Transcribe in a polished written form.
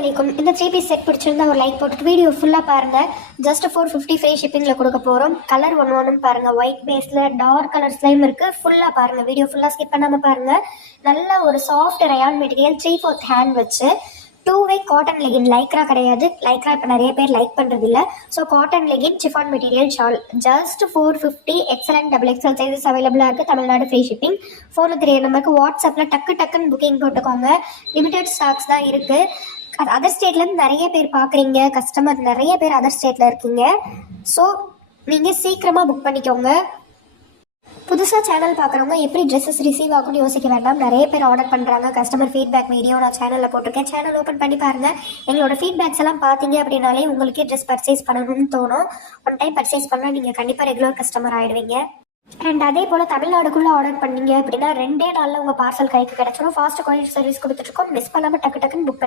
வலைக்கும். இந்த 3 piece set பிடிச்சிருந்தா ஒரு லைக் போட்டுட்டு வீடியோ ஃபுல்லாக பாருங்கள். ஜஸ்ட் 450 ஃப்ரீ ஷிப்பிங்கில் கொடுக்க போகிறோம். கலர் ஒன்று பாருங்கள். ஒயிட் பேஸில் டார்க் கலர்ஸ்லையும் இருக்குது. ஃபுல்லாக பாருங்கள். வீடியோ ஃபுல்லாக ஸ்கிப் பண்ணாமல் பாருங்கள். நல்ல ஒரு சாஃப்ட் ரயான் மெட்டீரியல் 3/4 ஹேண்ட் வச்சு 2-வே காட்டன் லெகின். லைக்ரா கிடையாது. லைக்ரா இப்போ நிறைய பேர் லைக் பண்ணுறது இல்லை. So cotton legging chiffon material shawl just 450. Excellent XXL sizes அவைலபிளாக இருக்குது. Tamil Nadu free shipping. 403 நம்பருக்கு வாட்ஸ்அப்பில் டக்குன்னு புக்கிங் போட்டுக்கோங்க. லிமிடெட் ஸ்டாக்ஸ் தான் இருக்குது. அதர் ஸ்டேட்லேருந்து நிறைய பேர் பார்க்குறீங்க. கஸ்டமர் நிறைய பேர் அதர் ஸ்டேட்டில் இருக்கீங்க. ஸோ நீங்கள் சீக்கிரமாக புக் பண்ணிக்கோங்க. புதுசாக சேனல் பார்க்குறவங்க எப்படி ட்ரெஸ்ஸஸ் ரிசீவ் ஆகும்னு யோசிக்க வேண்டாம். நிறைய பேர் ஆர்டர் பண்ணுறாங்க. கஸ்டமர் ஃபீட்பேக் வீடியோ நான் சேனலில் போட்டிருக்கேன். சேனல் ஓப்பன் பண்ணி பாருங்கள். எங்களோட ஃபீட்பேக்ஸ் எல்லாம் பார்த்தீங்க அப்படின்னாலே உங்களுக்கே ட்ரெஸ் பர்ச்சேஸ் பண்ணணும்னு தோணும். ஒன் டைம் பர்ச்சேஸ் பண்ணால் நீங்கள் கண்டிப்பாக ரெகுலர் கஸ்டமர் ஆகிடுவீங்க. அண்ட் அதே போல் தமிழ்நாடுக்குள்ளே ஆர்டர் பண்ணீங்க அப்படின்னா 2 நாளில் உங்கள் பார்சல் கைக்கு கிடச்சிடும். ஃபாஸ்ட் கொரியர் சர்வீஸ் கொடுத்துட்ருக்கோம். மிஸ் பண்ணாமல் டக்குன்னு புக்